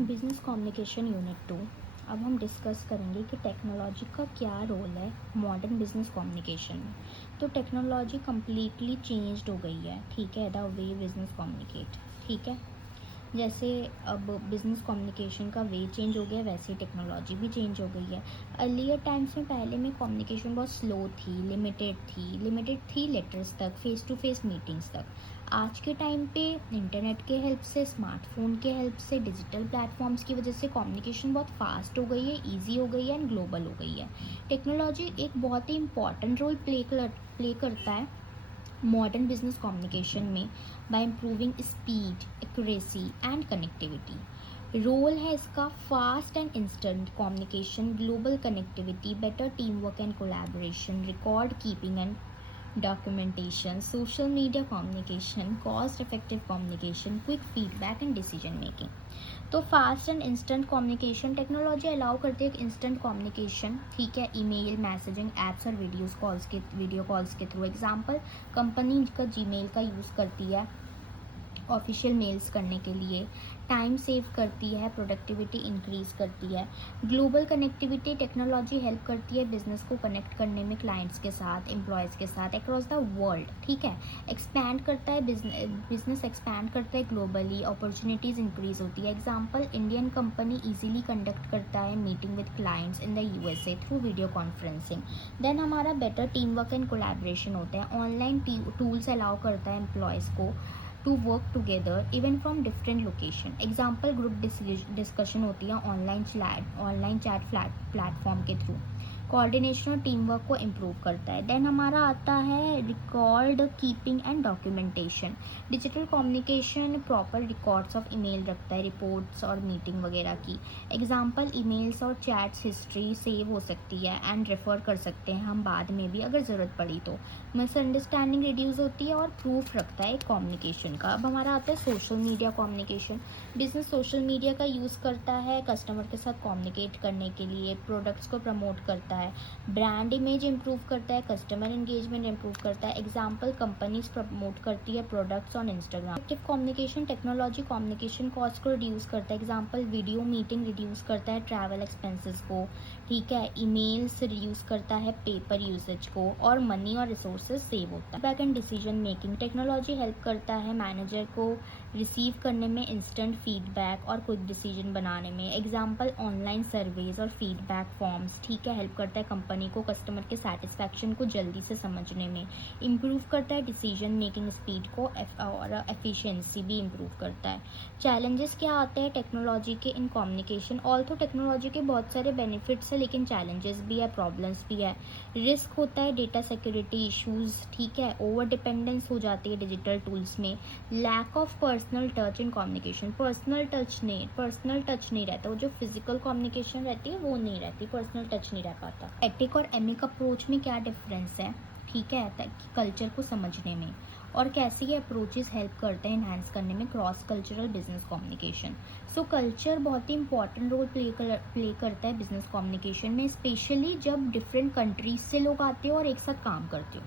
Business communication unit 2। अब हम discuss करेंगे कि टेक्नोलॉजी का क्या रोल है मॉडर्न बिजनेस कम्युनिकेशन में। तो टेक्नोलॉजी कम्प्लीटली चेंज्ड हो गई है, ठीक है, द वे बिजनेस कम्युनिकेट। ठीक है, जैसे अब बिज़नेस कम्युनिकेशन का वे चेंज हो गया, वैसे ही टेक्नोलॉजी भी चेंज हो गई है। अर्लियर टाइम्स में पहले में कम्युनिकेशन बहुत स्लो थी, लिमिटेड थी लेटर्स तक, फेस टू फेस मीटिंग्स तक। आज के टाइम पे इंटरनेट के हेल्प से, स्मार्टफोन के हेल्प से, डिजिटल प्लेटफॉर्म्स की वजह से कम्युनिकेशन बहुत फास्ट हो गई है, ईजी हो गई है एंड ग्लोबल हो गई है। टेक्नोलॉजी एक बहुत ही इंपॉर्टेंट रोल प्ले करता है मॉडर्न बिजनेस कम्युनिकेशन में by improving speed, accuracy and connectivity. Role है इसका fast and instant communication, global connectivity, better team work and collaboration, record keeping and documentation, social media communication, cost effective communication, quick feedback and decision making। तो fast and instant communication technology allow करती है instant communication, ठीक है, email, messaging apps और video calls के through. Example, company का Gmail का use करती है ऑफिशियल मेल्स करने के लिए, टाइम सेव करती है, प्रोडक्टिविटी इंक्रीज़ करती है। ग्लोबल कनेक्टिविटी टेक्नोलॉजी हेल्प करती है बिजनेस को कनेक्ट करने में क्लाइंट्स के साथ, एम्प्लॉयज़ के साथ अक्रॉस द वर्ल्ड, ठीक है। एक्सपैंड करता है बिजनेस एक्सपैंड करता है ग्लोबली, अपॉर्चुनिटीज़ इंक्रीज़ होती है। Example, Indian company easily conduct करता है meeting with clients in the USA through video conferencing. Then हमारा better team work and collaboration होता है। ऑनलाइन टूल्स अलाउ करता है एम्प्लॉयज़ को to work together even from different location। Example, group discussion होती है ऑनलाइन चैट प्लेटफॉर्म के through. Coordination और टीम वर्क को इम्प्रूव करता है। देन हमारा आता है record keeping and documentation. Digital communication proper records of email रखता है, रिपोर्ट्स और मीटिंग वगैरह की। एग्जाम्पल, ईमेल्स और चैट्स हिस्ट्री सेव हो सकती है एंड रेफर कर सकते हैं हम बाद में भी अगर ज़रूरत पड़ी तो। मिसअंडरस्टैंडिंग रिड्यूस होती है और प्रूफ रखता है कम्युनिकेशन का। अब हमारा आता है social media communication. Business social media का यूज़ करता है कस्टमर के साथ कम्युनिकेट करने के लिए, प्रोडक्ट्स को प्रमोट करता है, ब्रांड इमेज इंप्रूव करता है, कस्टमर एंगेजमेंट इंप्रूव करता है। एग्जाम्पल, कंपनीज प्रमोट करती है products on Instagram. Active communication technology communication cost को रिड्यूस करता है। एग्जाम्पल, वीडियो मीटिंग रिड्यूस करता है ट्रैवल एक्सपेंसेस को, ठीक है, ईमेल्स रिड्यूस करता है पेपर यूसेज को, और मनी और रिसोर्सेज सेव होता है। Back and decision making technology help करता है मैनेजर को रिसीव करने में इंस्टेंट फीडबैक और क्विक डिसीजन बनाने में। एग्जाम्पल, ऑनलाइन सर्वेज और फीडबैक फॉर्म्स, ठीक है, हेल्प करता है कंपनी को कस्टमर के सेटिस्फैक्शन को जल्दी से समझने में। इम्प्रूव करता है डिसीजन मेकिंग स्पीड को और एफिशिएंसी भी इम्प्रूव करता है। चैलेंजेस क्या आते हैं टेक्नोलॉजी के इन कम्युनिकेशन? ऑल्थो टेक्नोलॉजी के बहुत सारे बेनिफिट्स है लेकिन चैलेंजेस भी है, प्रॉब्लम्स भी है। रिस्क होता है डेटा सिक्योरिटी इश्यूज़, ठीक है, ओवर डिपेंडेंस हो जाती है डिजिटल टूल्स में। Lack of personal touch in communication, personal touch नहीं रहता, वो जो फिजिकल कम्युनिकेशन रहती है वो नहीं रहती, पर्सनल टच नहीं रह पाता। एथिक और एमिक अप्रोच में क्या डिफरेंस है, ठीक है, ताकि कल्चर को समझने में, और कैसे ये अप्रोचेस हेल्प करते हैं इन्हांस करने में क्रॉस कल्चरल बिजनेस कम्युनिकेशन। सो कल्चर बहुत ही इंपॉर्टेंट रोल प्ले करता है बिजनेस कम्युनिकेशन में, स्पेशली जब डिफरेंट कंट्रीज से लोग आते हो और एक साथ काम करते हो।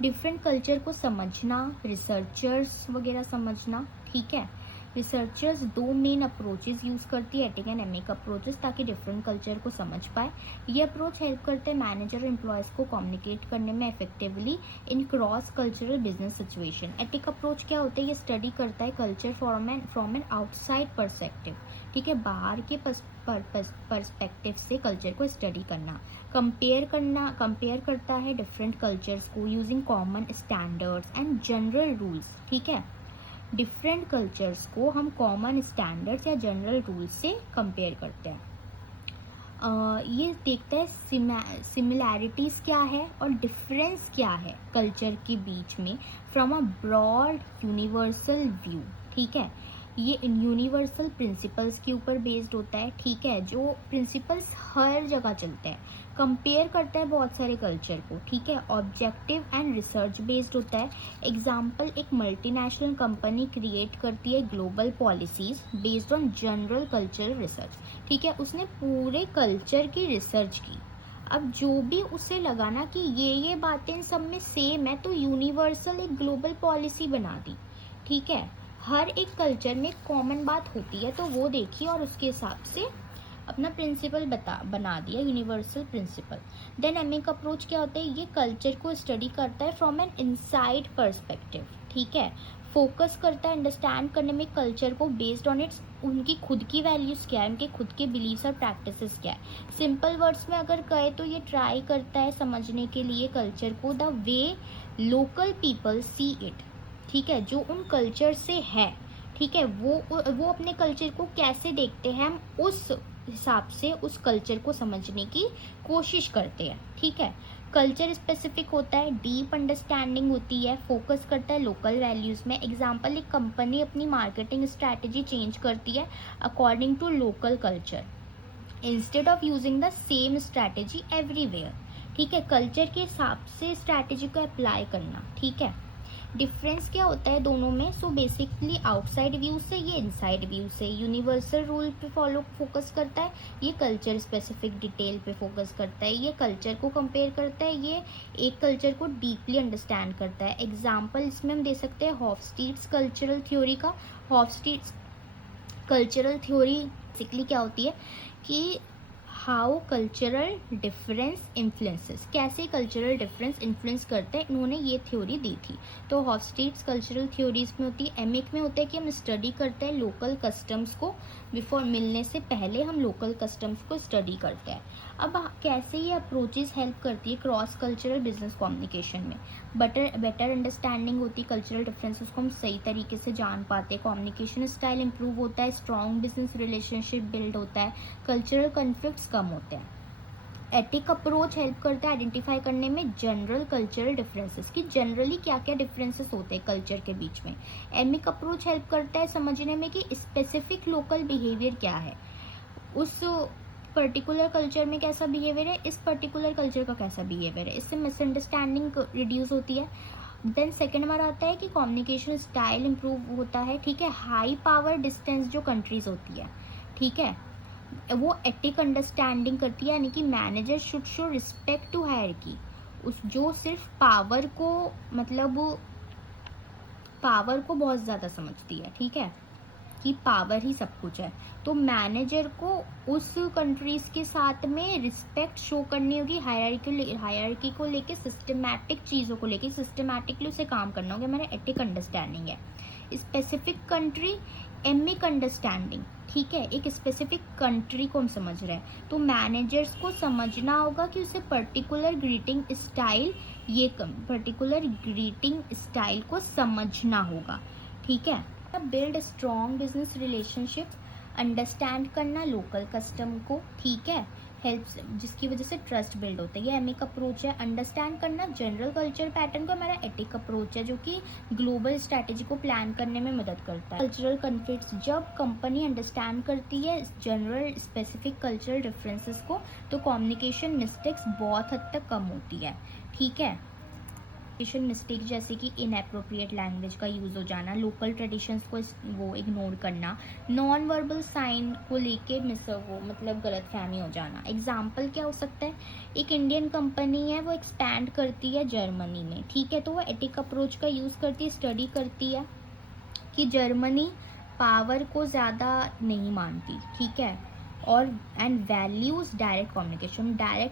डिफरेंट कल्चर को समझना, रिसर्चर्स वगैरह समझना, ठीक है। रिसर्चर्स दो मेन अप्रोचेस यूज़ करती है, एथिक एंड एमिक अप्रोचेस, ताकि डिफरेंट कल्चर को समझ पाए। ये अप्रोच हेल्प करते हैं मैनेजर और एम्प्लॉयज़ को कम्युनिकेट करने में effectively in cross cultural business situation. Ethic approach क्या होता है? ये स्टडी करता है culture from an outside perspective, ठीक है, बाहर के पर्सपेक्टिव से कल्चर को स्टडी करना। कंपेयर करता है डिफरेंट कल्चर्स को using common standards and general rules, ठीक है। डिफरेंट कल्चर्स को हम कॉमन स्टैंडर्ड्स या जनरल रूल्स से कंपेयर करते हैं। ये देखता है सिमिलैरिटीज़ क्या है और डिफरेंस क्या है कल्चर के बीच में from a broad universal view, ठीक है। ये यूनिवर्सल प्रिंसिपल्स के ऊपर बेस्ड होता है, ठीक है, जो प्रिंसिपल्स हर जगह चलते हैं। कंपेयर करता है बहुत सारे कल्चर को, ठीक है। ऑब्जेक्टिव एंड रिसर्च बेस्ड होता है। एग्जाम्पल, एक मल्टीनेशनल कंपनी क्रिएट करती है global policies based on general cultural research, ठीक है, उसने पूरे कल्चर की रिसर्च की। अब जो भी उसे लगा ना कि ये बातें सब में सेम है, तो यूनिवर्सल एक ग्लोबल पॉलिसी बना दी, ठीक है। हर एक कल्चर में कॉमन बात होती है, तो वो देखिए और उसके हिसाब से अपना प्रिंसिपल बना दिया, यूनिवर्सल प्रिंसिपल। देन एमिक अप्रोच क्या होता है, ये कल्चर को स्टडी करता है फ्रॉम एन इनसाइड पर्सपेक्टिव, ठीक है, फोकस करता है अंडरस्टैंड करने में कल्चर को बेस्ड ऑन इट्स, उनकी खुद की वैल्यूज़ क्या है, उनके खुद के बिलीव्स और प्रैक्टिसेस क्या है। सिंपल वर्ड्स में अगर कहे तो ये ट्राई करता है समझने के लिए कल्चर को the way local people see it, ठीक है, जो उन कल्चर से है, ठीक है, वो अपने कल्चर को कैसे देखते हैं, हम उस हिसाब से उस कल्चर को समझने की कोशिश करते हैं, ठीक है। कल्चर स्पेसिफिक होता है, डीप अंडरस्टैंडिंग होती है, फोकस करता है लोकल वैल्यूज़ में। एग्जांपल, एक कंपनी अपनी मार्केटिंग स्ट्रैटेजी चेंज करती है according to local culture instead of using the same strategy everywhere, ठीक है, कल्चर के हिसाब से स्ट्रैटेजी को अप्लाई करना, ठीक है। डिफरेंस क्या होता है दोनों में, सो बेसिकली आउटसाइड व्यू से, ये इनसाइड व्यू से। यूनिवर्सल रूल पे फोकस करता है, ये कल्चर स्पेसिफिक डिटेल पे फोकस करता है, ये कल्चर को कंपेयर करता है, ये एक कल्चर को डीपली अंडरस्टैंड करता है। एग्जाम्पल इसमें हम दे सकते हैं हॉफस्टीड्स कल्चरल थ्योरी का। हॉफस्टीड्स कल्चरल थ्योरी बेसिकली क्या होती है कि हाउ कल्चरल डिफरेंस इन्फ्लुएंसेस, कैसे कल्चरल डिफरेंस इन्फ्लुएंस करते हैं, इन्होंने ये थ्योरी दी थी। तो हॉफस्टीड्स कल्चरल थ्योरीज में होती है। एमिक में होता है कि हम स्टडी करते हैं लोकल कस्टम्स को, बिफोर मिलने से पहले हम लोकल कस्टम्स को स्टडी करते हैं। अब कैसे ये अप्रोचेस हेल्प करती है क्रॉस कल्चरल बिजनेस कम्युनिकेशन में, बेटर अंडरस्टैंडिंग होती है, कल्चरल डिफरेंसेस को हम सही तरीके से जान पाते हैं, कम्युनिकेशन स्टाइल इंप्रूव होता है, स्ट्रॉन्ग बिजनेस रिलेशनशिप बिल्ड होता है, कल्चरल कन्फ्लिक्ट्स कम होते हैं। एथिक अप्रोच हेल्प करता है आइडेंटिफाई करने में जनरल कल्चरल डिफरेंसेस, कि जनरली क्या क्या डिफरेंसेस होते हैं कल्चर के बीच में। एमिक अप्रोच हेल्प करता है समझने में कि स्पेसिफिक लोकल बिहेवियर क्या है, उस पर्टिकुलर कल्चर में कैसा बिहेवियर है, इस पर्टिकुलर कल्चर का कैसा बिहेवियर है, इससे मिसअंडरस्टैंडिंग रिड्यूस होती है। देन सेकेंड हमारा आता है कि कम्युनिकेशन स्टाइल इंप्रूव होता है, ठीक है। हाई पावर डिस्टेंस जो कंट्रीज होती है, ठीक है, वो एथिक अंडरस्टैंडिंग करती है, यानी कि manager should show respect to hierarchy, उस जो सिर्फ पावर को, मतलब पावर को बहुत ज़्यादा समझती है, ठीक है, कि पावर ही सब कुछ है, तो मैनेजर को उस कंट्रीज के साथ में रिस्पेक्ट शो करनी होगी, हायरार्की को लेके, सिस्टमैटिक चीज़ों को लेके सिस्टमैटिकली उसे काम करना होगा, मेरा एथिक अंडरस्टैंडिंग है। स्पेसिफिक कंट्री एमिक अंडरस्टैंडिंग, ठीक है, एक स्पेसिफिक कंट्री को हम समझ रहे हैं, तो मैनेजर्स को समझना होगा कि उसे पर्टिकुलर ग्रीटिंग स्टाइल को समझना होगा, ठीक है। Build strong business relationship, understand करना लोकल कस्टम को, ठीक है, हेल्प्स, जिसकी वजह से ट्रस्ट बिल्ड होता है। ये एमिक अप्रोच है। अंडरस्टैंड करना जनरल कल्चर पैटर्न को, हमारा एथिक अप्रोच है जो कि ग्लोबल स्ट्रैटेजी को प्लान करने में मदद करता है। कल्चरल कन्फ्लिक्ट्स, जब कंपनी अंडरस्टैंड करती है जनरल स्पेसिफिक कल्चरल डिफरेंसेस को, तो कम्युनिकेशन मिस्टेक्स बहुत हद तक कम होती है, ठीक है। मिस्टेक जैसे कि इनएप्रोप्रिएट लैंग्वेज का यूज़ हो जाना, लोकल ट्रेडिशंस को वो इग्नोर करना, नॉन वर्बल साइन को लेके मतलब गलत फहमी हो जाना। एग्जाम्पल क्या हो सकता है, एक इंडियन कंपनी है, वो एक्सपैंड करती है जर्मनी में, ठीक है, तो वो एथिक अप्रोच का यूज़ करती है, स्टडी करती है कि जर्मनी पावर को ज़्यादा नहीं मानती, ठीक है, और एंड वैल्यूज़ डायरेक्ट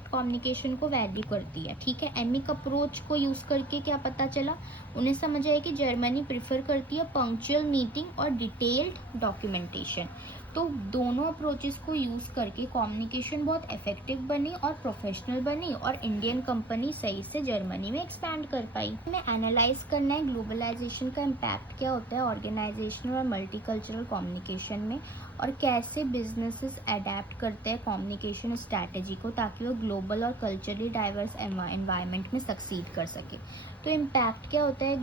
कम्युनिकेशन को वैल्यू करती है, ठीक है। एमिक अप्रोच को यूज़ करके क्या पता चला, उन्हें समझ आया कि जर्मनी प्रिफर करती है पंक्चुअल मीटिंग और डिटेल्ड डॉक्यूमेंटेशन। तो दोनों अप्रोचेस को यूज़ करके कम्युनिकेशन बहुत इफेक्टिव बनी और प्रोफेशनल बनी, और इंडियन कंपनी सही से जर्मनी में एक्सपैंड कर पाई। हमें एनालाइज करना है ग्लोबलाइजेशन का इम्पैक्ट क्या होता है ऑर्गेनाइजेशनल और मल्टीकल्चरल कम्युनिकेशन में, और कैसे बिजनेसेस अडेप्ट करते हैं कम्युनिकेशन स्ट्रैटेजी को, ताकि वो ग्लोबल और कल्चरली डाइवर्स एनवायरनमेंट में सक्सीड कर सके। तो इम्पैक्ट क्या होता है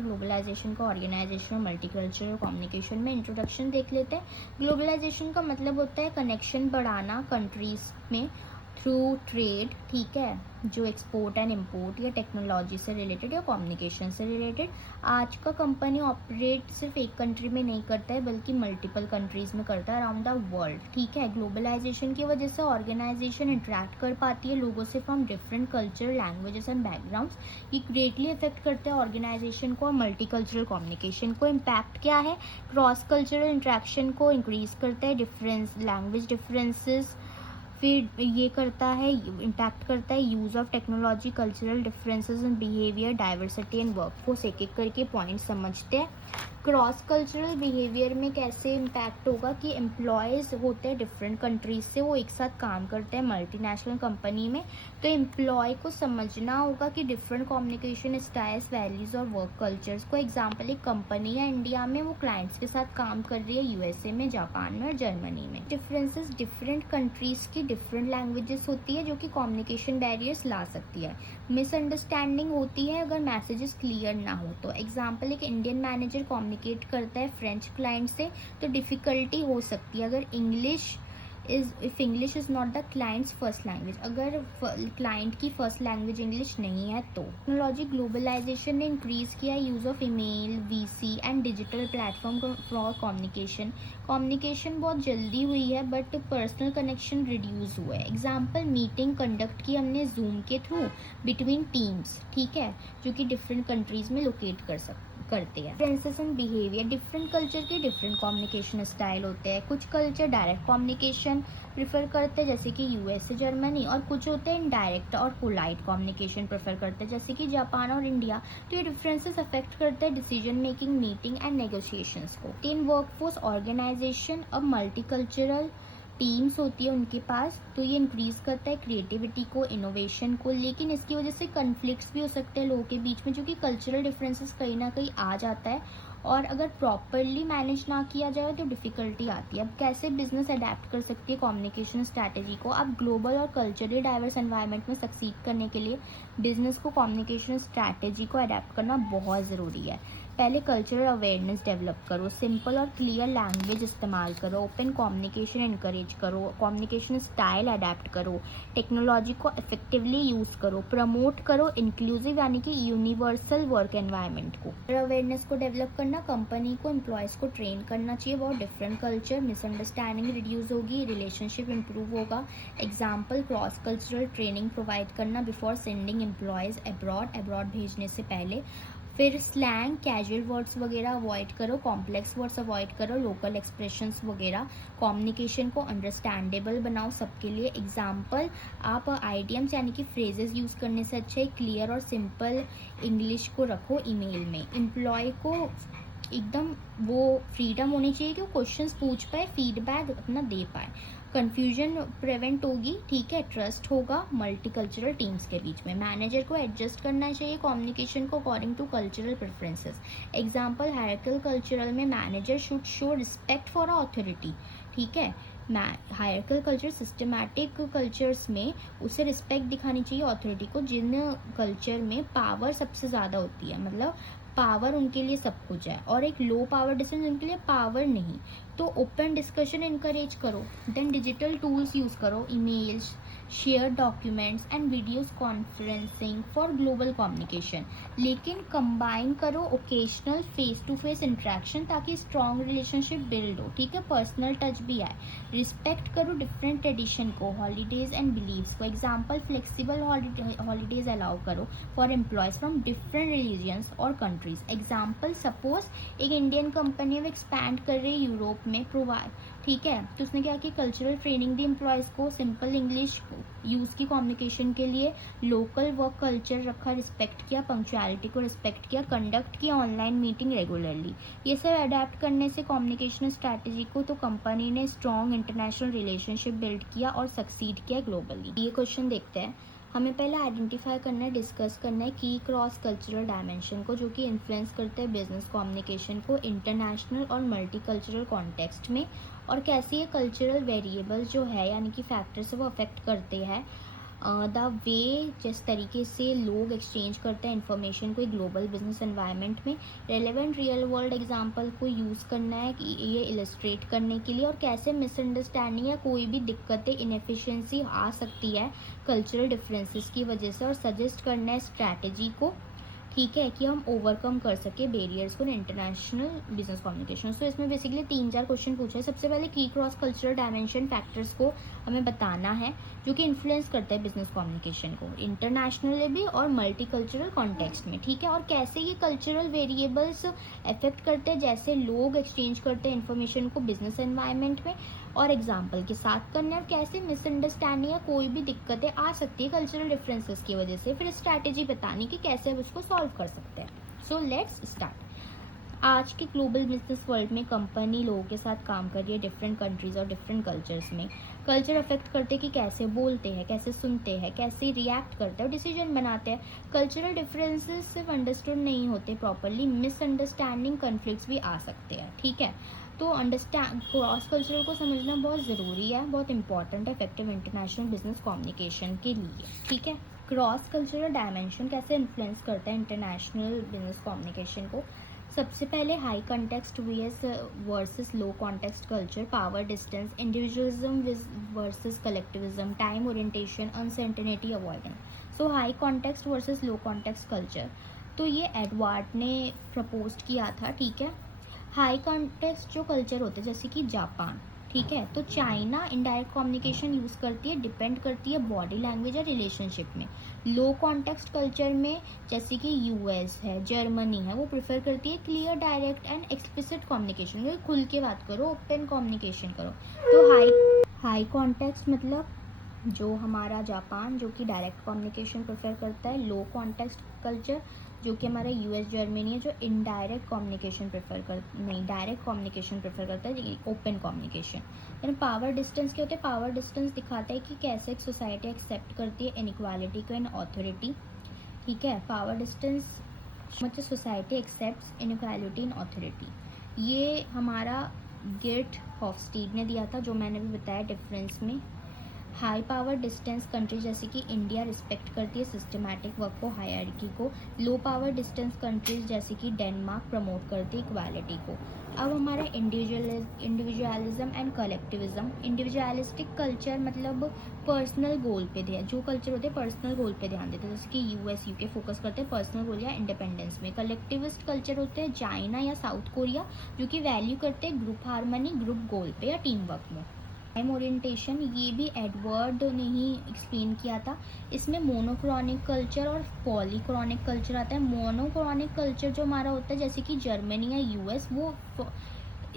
ग्लोबलाइजेशन का ऑर्गेनाइजेशन और मल्टीकल्चरल कम्युनिकेशन में। इंट्रोडक्शन देख लेते हैं। ग्लोबलाइजेशन का मतलब होता है कनेक्शन बढ़ाना कंट्रीज़ में, थ्रू ट्रेड, ठीक है, जो एक्सपोर्ट एंड इम्पोर्ट या टेक्नोलॉजी से रिलेटेड या कम्युनिकेशन से रिलेटेड। आज का कंपनी ऑपरेट सिर्फ एक कंट्री में नहीं करता है बल्कि मल्टीपल कंट्रीज़ में करता है अराउंड द वर्ल्ड, ठीक है। ग्लोबलाइजेशन की वजह से ऑर्गेनाइजेशन इंटरेक्ट कर पाती है लोगों से from different culture, languages and backgrounds. ये ग्रेटली इफेक्ट करता है ऑर्गेनाइजेशन को और मल्टीकल्चरल कम्युनिकेशन को। इम्पैक्ट क्या है? क्रॉस कल्चरल इंट्रैक्शन को इंक्रीज करता है, डिफरेंस लैंग्वेज डिफरेंसेस, फिर ये करता है, इम्पैक्ट करता है use of technology, cultural differences in behaviour, diversity and workforce. एक एक करके पॉइंट समझते हैं। क्रॉस कल्चरल बिहेवियर में कैसे इम्पैक्ट होगा कि एम्प्लॉयज़ होते हैं डिफरेंट कंट्रीज से, वो एक साथ काम करते हैं मल्टीनेशनल कंपनी में, तो एम्प्लॉय को समझना होगा कि डिफरेंट कम्युनिकेशन स्टाइल्स, वैल्यूज़ और वर्क कल्चर्स को। एग्जांपल, एक कंपनी है इंडिया में, वो क्लाइंट्स के साथ काम कर रही है यूएसए में, जापान में और जर्मनी में। डिफरेंसेस, डिफरेंट कंट्रीज़ की डिफरेंट लैंग्वेजेस होती है जो कि कम्युनिकेशन बैरियर्स ला सकती है। मिसअंडरस्टैंडिंग होती है अगर मैसेजेस क्लियर ना हो तो। एग्जांपल, एक इंडियन मैनेजर कम्युनिकेट करता है फ्रेंच क्लाइंट से तो डिफ़िकल्टी हो सकती है अगर English is not the clients first language, अगर क्लाइंट की फर्स्ट लैंग्वेज इंग्लिश नहीं है तो। टेक्नोलॉजी ग्लोबलाइजेशन ने इंक्रीज़ किया use of email, VC and digital platform for communication बहुत जल्दी हुई है बट पर्सनल कनेक्शन रिड्यूस हुआ है। एग्जाम्पल, मीटिंग कंडक्ट की हमने जूम के थ्रू बिटवीन टीम्स, ठीक है, जो कि डिफरेंट कंट्रीज़ में लोकेट करते हैं। Differences in behaviour, different culture के डिफरेंट कम्युनिकेशन स्टाइल होते हैं। कुछ कल्चर डायरेक्ट कम्युनिकेशन प्रेफर करते हैं जैसे कि यूएसए, जर्मनी, और कुछ होते हैं इनडायरेक्ट और पोलाइट कम्युनिकेशन प्रेफर करते हैं जैसे कि जापान और इंडिया। तो ये डिफरेंसेस अफेक्ट करते हैं decision making, meeting and negotiations को। इन वर्कफोर्स ऑर्गेनाइजेशन अब मल्टीकल्चरल टीम्स होती है उनके पास, तो ये इंक्रीज़ करता है क्रिएटिविटी को, इनोवेशन को, लेकिन इसकी वजह से कन्फ्लिक्ट्स भी हो सकते हैं लोगों के बीच में, जो कि कल्चरल डिफरेंसेस कहीं ना कहीं आ जाता है और अगर प्रॉपरली मैनेज ना किया जाए तो डिफ़िकल्टी आती है। अब कैसे बिजनेस अडेप्ट कर सकती है कम्युनिकेशन स्ट्रैटेजी को? अब ग्लोबल और कल्चरली डाइवर्स एनवायरनमेंट में सक्सीड करने के लिए बिजनेस को कम्युनिकेशन स्ट्रैटेजी को अडेप्ट करना बहुत ज़रूरी है। पहले कल्चरल अवेयरनेस डेवलप करो, सिंपल और क्लियर लैंग्वेज इस्तेमाल करो, ओपन कम्युनिकेशन इनकरेज करो, कम्युनिकेशन स्टाइल अडेप्ट करो, टेक्नोलॉजी को इफेक्टिवली यूज़ करो, प्रमोट करो इंक्लूसिव यानी कि यूनिवर्सल वर्क एनवायरनमेंट को। अवेयरनेस को डेवलप करना, कंपनी को एम्प्लॉयज़ को ट्रेन करना चाहिए बहुत डिफरेंट कल्चर, मिसअंडरस्टैंडिंग रिड्यूस होगी, रिलेशनशिप इंप्रूव होगा। Example, cross cultural training provide करना बिफोर सेंडिंग एम्प्लॉयज़ अब्रॉड भेजने से पहले। फिर स्लैंग, कैजुअल वर्ड्स वगैरह अवॉइड करो, कॉम्प्लेक्स वर्ड्स अवॉइड करो, लोकल एक्सप्रेशंस वगैरह। कम्युनिकेशन को अंडरस्टैंडेबल बनाओ सबके लिए। एग्जाम्पल, आप आइडियम्स यानी कि फ्रेजेस यूज़ करने से अच्छा क्लियर और सिंपल इंग्लिश को रखो ईमेल में। एम्प्लॉय को एकदम वो फ्रीडम होनी चाहिए कि वो क्वेश्चंस पूछ पाए, फीडबैक अपना दे पाए, कन्फ्यूजन प्रिवेंट होगी, ठीक है, ट्रस्ट होगा मल्टीकल्चरल टीम्स के बीच में। मैनेजर को एडजस्ट करना चाहिए कम्युनिकेशन को according to cultural preferences. Example, hierarchical cultural में manager should show respect for authority, ठीक है। हायरार्किकल कल्चर, सिस्टमैटिक कल्चर्स में उसे रिस्पेक्ट दिखानी चाहिए अथॉरिटी को, जिन कल्चर में पावर सबसे ज़्यादा होती है, मतलब पावर उनके लिए सब कुछ है, और एक लो पावर डिसीजन उनके लिए पावर नहीं। तो ओपन डिस्कशन इनकरेज करो। देन डिजिटल टूल्स यूज़ करो, emails, share documents and videos conferencing for global communication, लेकिन कंबाइन करो occasional face to face interaction ताकि स्ट्रॉन्ग रिलेशनशिप बिल्ड हो, ठीक है, पर्सनल टच भी आए। रिस्पेक्ट करो डिफरेंट ट्रेडिशन को, हॉलीडेज एंड बिलीव्स को। एग्जाम्पल, फ्लेक्सिबल हॉलीडेज अलाउ करो for employees from different religions और कंट्रीज। एग्जाम्पल, सपोज एक इंडियन कंपनी में एक्सपैंड कर रही है यूरोप में, प्रोवाइड, ठीक है, तो उसने क्या किया, कल्चरल ट्रेनिंग दी एम्प्लॉयज़ को, सिंपल इंग्लिश यूज़ की कम्युनिकेशन के लिए, लोकल वर्क कल्चर रखा, रिस्पेक्ट किया, पंक्चुअलिटी को रिस्पेक्ट किया, कंडक्ट किया ऑनलाइन मीटिंग रेगुलरली। ये सब अडेप्ट करने से कम्युनिकेशन स्ट्रैटेजी को तो कंपनी ने स्ट्रॉन्ग इंटरनेशनल रिलेशनशिप बिल्ड किया और सक्सीड किया ग्लोबली। ये क्वेश्चन देखते हैं। हमें पहले आइडेंटिफाई करना है, डिस्कस करना है की क्रॉस कल्चरल डायमेंशन को, जो कि इन्फ्लुएंस करते हैं बिजनेस कम्युनिकेशन को इंटरनेशनल और मल्टीकल्चरल कॉन्टेक्स्ट में, और कैसे ये कल्चरल वेरिएबल्स जो है यानी कि फैक्टर्स वो अफेक्ट करते हैं द वे जिस तरीके से लोग एक्सचेंज करते हैं इन्फॉर्मेशन को एक ग्लोबल बिजनेस एनवायरनमेंट में, रेलेवेंट रियल वर्ल्ड एग्जांपल को यूज़ करना है कि ये इलस्ट्रेट करने के लिए, और कैसे मिसअंडरस्टैंडिंग या कोई भी दिक्कतें इनएफिशिएंसी आ सकती है कल्चरल डिफरेंसेस की वजह से, और सजेस्ट करना है स्ट्रैटेजी को, ठीक है, कि हम ओवरकम कर सके बैरियर्स को इंटरनेशनल बिजनेस कम्युनिकेशन। तो इसमें बेसिकली 3-4 क्वेश्चन पूछे। सबसे पहले की क्रॉस कल्चरल डायमेंशन फैक्टर्स को हमें बताना है जो कि इन्फ्लुएंस करता है बिजनेस कम्युनिकेशन को इंटरनेशनली भी और मल्टी कल्चरल कॉन्टेक्स्ट में, ठीक है, और कैसे ये कल्चरल वेरिएबल्स अफेक्ट करते हैं जैसे लोग एक्सचेंज करते हैं इन्फॉर्मेशन को बिजनेस एनवायरनमेंट में, और एग्जाम्पल के साथ करना है, और कैसे मिसअंडरस्टैंडिंग या कोई भी दिक्कतें आ सकती है कल्चरल डिफरेंसेस की वजह से, फिर स्ट्रैटेजी बतानी कि कैसे हम उसको सॉल्व कर सकते हैं। So let's start. आज के ग्लोबल बिजनेस वर्ल्ड में कंपनी लोगों के साथ काम कर रही है डिफरेंट कंट्रीज और डिफरेंट कल्चर्स में। कल्चर अफेक्ट करते हैं कि कैसे बोलते हैं, कैसे सुनते हैं, कैसे रिएक्ट करते हैं और डिसीजन बनाते हैं। कल्चरल डिफरेंसेस सिर्फ अंडरस्टूड नहीं होते प्रॉपरली, मिसअंडरस्टैंडिंग कन्फ्लिक्ट्स भी आ सकते हैं, ठीक है। तो अंडरस्टैंड क्रॉस कल्चरल को समझना बहुत ज़रूरी है, बहुत इंपॉर्टेंट है इफेक्टिव इंटरनेशनल बिजनेस कम्युनिकेशन के लिए, ठीक है। क्रॉस कल्चरल डायमेंशन कैसे इन्फ्लुएंस करता है इंटरनेशनल बिजनेस कम्युनिकेशन को। सबसे पहले high context versus low context culture, power distance, individualism versus collectivism, time orientation, uncertainty avoidance. So high context versus low context culture, तो ये एडवर्ड ने प्रपोज किया था, ठीक है। हाई कॉन्टेक्स्ट जो कल्चर होते हैं जैसे कि जापान, ठीक है, तो चाइना इनडायरेक्ट कम्युनिकेशन यूज़ करती है, डिपेंड करती है बॉडी लैंग्वेज और रिलेशनशिप में। लो कॉन्टेक्स्ट कल्चर में जैसे कि यूएस है, जर्मनी है, वो प्रेफर करती है clear, direct and explicit communication, खुल के बात करो, ओपन कम्युनिकेशन करो। तो हाई कॉन्टेक्स्ट मतलब जो हमारा जापान जो कि डायरेक्ट कम्युनिकेशन प्रेफर करता है, लो कॉन्टेक्स्ट कल्चर जो कि हमारा यूएस जर्मनी है जो indirect communication direct communication prefer करता है, open communication. Then power distance क्या होता है, पावर डिस्टेंस दिखाता है कि कैसे एक सोसाइटी एक्सेप्ट करती है इनइक्वालिटी को इन ऑथोरिटी, ठीक है। पावर डिस्टेंस मतलब society accepts inequality in authority. ये हमारा गिर्ट हॉफस्टीड ने दिया था जो मैंने भी बताया डिफरेंस में। हाई पावर डिस्टेंस कंट्री जैसे कि इंडिया रिस्पेक्ट करती है सिस्टमैटिक वर्क को, हायरार्की को। लो पावर डिस्टेंस कंट्रीज जैसे कि डेनमार्क प्रमोट करती है इक्वालिटी को। अब हमारा individualism and collectivism. Individualistic culture मतलब पर्सनल गोल पे ध्यान, जो कल्चर होते हैं पर्सनल गोल पे ध्यान देते हैं जैसे कि यूएस यूके फोकस करते हैं पर्सनल गोल या इंडिपेंडेंस में। कलेक्टिविस्ट कल्चर होते हैं चाइना या साउथ कोरिया जो कि वैल्यू करते हैं ग्रुप हार्मनी, ग्रुप गोल पे या टीम वर्क में। टाइम ओरिएंटेशन ये भी एडवर्ड ने ही एक्सप्लेन किया था। इसमें मोनोक्रॉनिक कल्चर और पॉलीक्रॉनिक कल्चर आता है। मोनोक्रॉनिक कल्चर जो हमारा होता है जैसे कि जर्मनी या यूएस, वो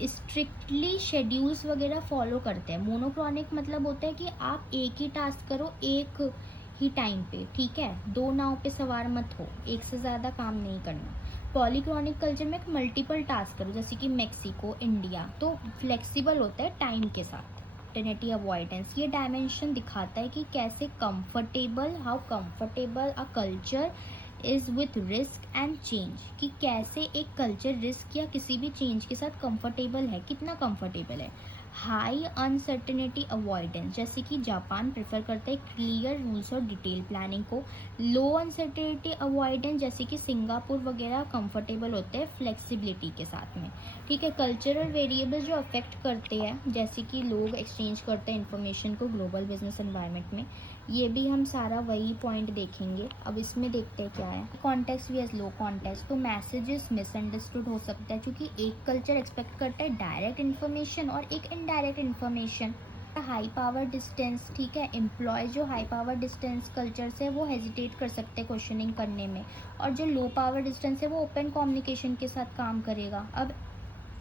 स्ट्रिक्टली शेड्यूल्स वगैरह फॉलो करते हैं। मोनोक्रॉनिक मतलब होता है कि आप एक ही टास्क करो एक ही टाइम पे, ठीक है, दो नाव पे सवार मत हो, एक से ज़्यादा काम नहीं करना। पॉलीक्रॉनिक कल्चर में मल्टीपल टास्क करो जैसे कि मेक्सिको, इंडिया, तो फ्लेक्सिबल होता है टाइम के साथ। अनसर्टेनिटी अवॉइडेंस, ये डायमेंशन दिखाता है कि कैसे how comfortable a culture is with risk and change, कि कैसे एक कल्चर रिस्क या किसी भी चेंज के साथ कंफर्टेबल है, कितना कंफर्टेबल है। हाई अनसर्टेनिटी अवॉइडेंस जैसे कि जापान प्रेफर करता है क्लियर रूल्स और डिटेल प्लानिंग को। लो अनसर्टेनिटी अवॉइडेंस जैसे कि सिंगापुर वगैरह कंफर्टेबल होते हैं फ्लेक्सिबिलिटी के साथ में, ठीक है। कल्चरल वेरिएबल्स जो अफेक्ट करते हैं जैसे कि लोग एक्सचेंज करते हैं इन्फॉर्मेशन को ग्लोबल बिजनेस एनवायरनमेंट में, ये भी हम सारा वही पॉइंट देखेंगे। अब इसमें देखते हैं क्या है। Context V S low context, तो मैसेजेस मिसअंडरस्टूड हो सकता है क्योंकि एक कल्चर एक्सपेक्ट करता है डायरेक्ट इन्फॉर्मेशन और एक indirect information. High power distance, ठीक है, एम्प्लॉय जो हाई पावर डिस्टेंस कल्चर से वो हेजिटेट कर सकते हैं क्वेश्चनिंग करने में, और जो लो पावर डिस्टेंस है वो ओपन कम्युनिकेशन के साथ काम करेगा। अब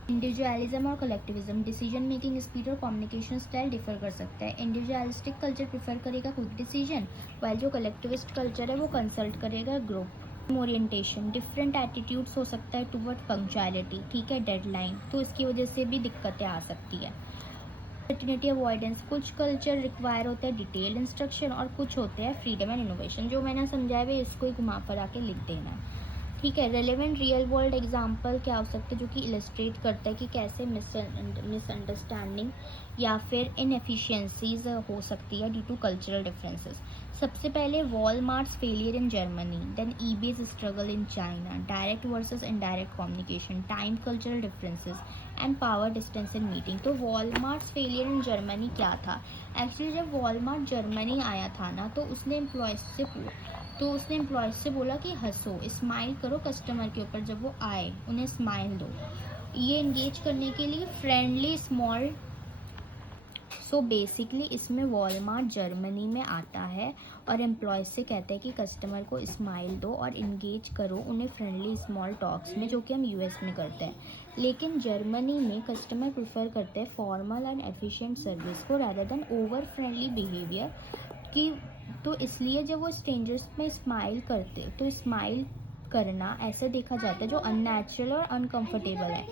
इंडिविजुअलिज्म और कलेक्टिविज्म, डिसीजन मेकिंग स्पीड और कम्युनिकेशन स्टाइल डिफर कर सकता है। इंडिविजुअलिस्टिक कल्चर प्रेफर करेगा क्विक डिसीजन, वाइल जो कलेक्टिविस्ट कल्चर है वो कंसल्ट करेगा ग्रुप। ओरिएंटेशन, डिफरेंट एटीट्यूड्स हो सकता है टूवर्ड पंक्चुअलिटी, ठीक है, डेडलाइन, तो इसकी वजह से भी दिक्कतें आ सकती है। अनसर्टेनिटी अवॉइडेंस, कुछ कल्चर रिक्वायर होता है डिटेल इंस्ट्रक्शन और कुछ होते हैं फ्रीडम एंड इनोवेशन। जो मैंने समझाया है इसको ही घुमा फिरा के लिख देना है। ठीक है। रेलेवेंट रियल वर्ल्ड एग्जांपल क्या हो सकते हैं जो कि इलस्ट्रेट करता है कि कैसे मिसअंडरस्टैंडिंग या फिर इनएफिशिएंसीज हो सकती है ड्यू टू कल्चरल डिफरेंसेस। सबसे पहले Walmart's failure in Germany, then eBay's struggle in China, direct versus indirect communication, time cultural differences and power distance in meeting. तो वॉलमार्ट्स फेलियर इन जर्मनी क्या था? एक्चुअली जब Walmart Germany आया था ना, तो उसने एम्प्लॉयज़ से बोला कि हंसो, स्माइल करो कस्टमर के ऊपर, जब वो आए उन्हें स्माइल दो। ये इंगेज करने के लिए फ्रेंडली स्मॉल। सो बेसिकली इसमें वॉलमार्ट जर्मनी में आता है और एम्प्लॉयज़ से कहते हैं कि कस्टमर को स्माइल दो और इंगेज करो उन्हें फ्रेंडली स्मॉल टॉक्स में, जो कि हम यूएस में करते हैं। लेकिन जर्मनी में कस्टमर प्रेफर करते हैं फॉर्मल एंड एफिशिएंट सर्विस को rather than over friendly behaviour की। तो इसलिए जब वो स्ट्रेंजर्स में स्माइल करते तो स्माइल करना ऐसा देखा जाता है जो अननेचुरल और अनकंफर्टेबल है।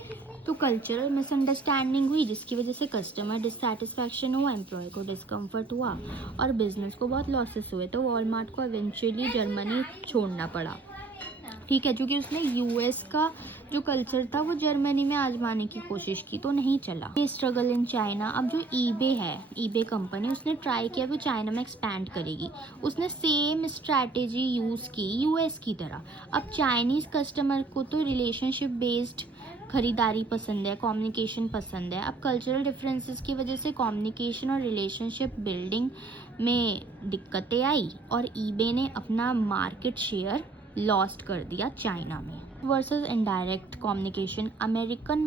तो कल्चरल मिसअंडरस्टैंडिंग हुई जिसकी वजह से कस्टमर डिससेटिस्फैक्शन हुआ, एम्प्लॉय को डिस्कम्फर्ट हुआ और बिजनेस को बहुत लॉसेस हुए। तो वॉलमार्ट को इवेंचुअली जर्मनी छोड़ना पड़ा। ठीक है, क्योंकि उसने यूएस का जो कल्चर था वो जर्मनी में आजमाने की कोशिश की तो नहीं चला। ये स्ट्रगल इन चाइना। अब जो ईबे है, ईबे कंपनी, उसने ट्राई किया वो चाइना में एक्सपैंड करेगी। उसने सेम स्ट्रैटेजी यूज़ की यूएस की तरह। अब चाइनीज़ कस्टमर को तो रिलेशनशिप बेस्ड खरीदारी पसंद है, कम्युनिकेशन पसंद है। अब कल्चरल डिफरेंसेस की वजह से कम्युनिकेशन और रिलेशनशिप बिल्डिंग में दिक्कतें आई और ईबे ने अपना मार्केट शेयर लॉस्ट कर दिया चाइना में। Versus indirect communication, American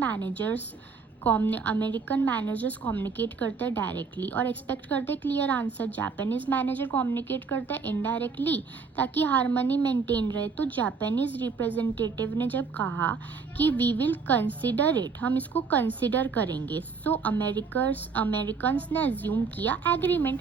managers communicate करते हैं डायरेक्टली और एक्सपेक्ट करते हैं clear answer. Japanese manager communicate करते हैं इनडायरेक्टली ताकि हार्मनी मेंटेन रहे। तो जापानीज रिप्रेजेंटेटिव ने जब कहा कि वी विल कंसिडर इट, हम इसको कंसिडर करेंगे, सो अमेरिकन्स ने अज्यूम किया एग्रीमेंट।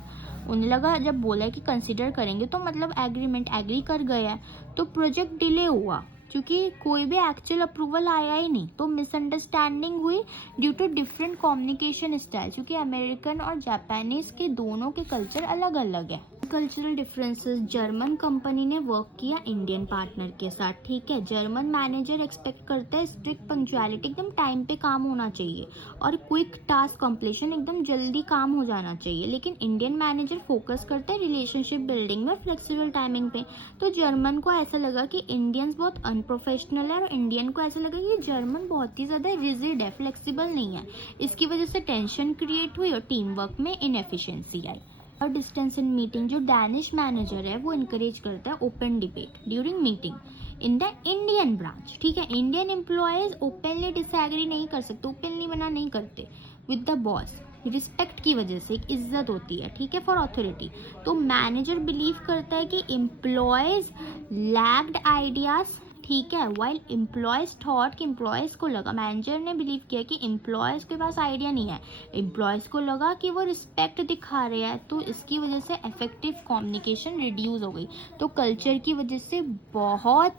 उन्हें लगा जब बोला है कि कंसिडर करेंगे तो मतलब एग्रीमेंट, एग्री कर गया है। तो प्रोजेक्ट डिले हुआ क्योंकि कोई भी एक्चुअल अप्रूवल आया ही नहीं। तो मिसअंडरस्टैंडिंग हुई due to different communication style, क्योंकि अमेरिकन और जापानीज के दोनों के कल्चर अलग अलग है। कल्चरल डिफरेंसेस, जर्मन कंपनी ने वर्क किया इंडियन पार्टनर के साथ। ठीक है, जर्मन मैनेजर एक्सपेक्ट करता है स्ट्रिक्ट पंक्चुअलिटी, एकदम टाइम पे काम होना चाहिए और क्विक टास्क कंप्लीशन, एकदम जल्दी काम हो जाना चाहिए। लेकिन इंडियन मैनेजर फोकस करता है रिलेशनशिप बिल्डिंग में, फ्लेक्सिबल टाइमिंग पे। तो जर्मन को ऐसा लगा कि इंडियंस बहुत अनप्रोफेशनल है और इंडियन को ऐसा लगा कि जर्मन बहुत ही ज़्यादा रिजिड है, फ्लेक्सिबल नहीं है। इसकी वजह से टेंशन क्रिएट हुई और टीम वर्क में इनएफिशिएंसी आई। और डिस्टेंस इन मीटिंग, जो डैनिश मैनेजर है वो इनकरेज करता है open debate during meeting in the Indian branch. ठीक है, इंडियन एम्प्लॉयज ओपनली डिसएग्री नहीं कर सकते, ओपनली मना नहीं करते विद द बॉस। रिस्पेक्ट की वजह से एक इज्जत होती है, ठीक है, फॉर अथॉरिटी। तो मैनेजर बिलीव करता है कि एम्प्लॉयज लैक्ड आइडियाज। ठीक है, वाइल एम्प्लॉयज़ थॉट, कि एम्प्लॉयज़ को लगा, मैनेजर ने बिलीव किया कि एम्प्लॉयज़ के पास आइडिया नहीं है, एम्प्लॉयज़ को लगा कि वो रिस्पेक्ट दिखा रहे हैं। तो इसकी वजह से इफेक्टिव कम्युनिकेशन रिड्यूस हो गई। तो कल्चर की वजह से बहुत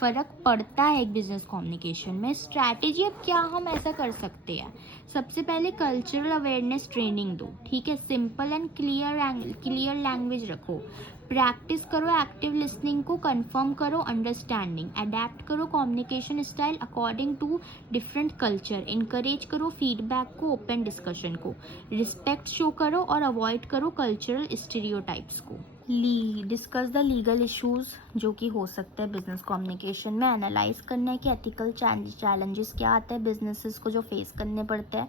फ़र्क पड़ता है एक बिजनेस कम्युनिकेशन में। स्ट्रैटेजी, अब क्या हम ऐसा कर सकते हैं? सबसे पहले कल्चरल अवेयरनेस ट्रेनिंग दो। ठीक है, सिंपल एंड क्लियर लैंग्वेज रखो। प्रैक्टिस करो एक्टिव लिसनिंग को, कंफर्म करो अंडरस्टैंडिंग, अडेप्ट करो communication style according to different culture, encourage करो फीडबैक को, ओपन डिस्कशन को, रिस्पेक्ट शो करो और अवॉइड करो कल्चरल स्टीरियोटाइप्स को। डिस्कस द लीगल इश्यूज जो कि हो सकते हैं बिजनेस कम्युनिकेशन में। एनालाइज करना है कि एथिकल चैलेंजेस क्या आते हैं बिजनेसेस को जो फेस करने पड़ते हैं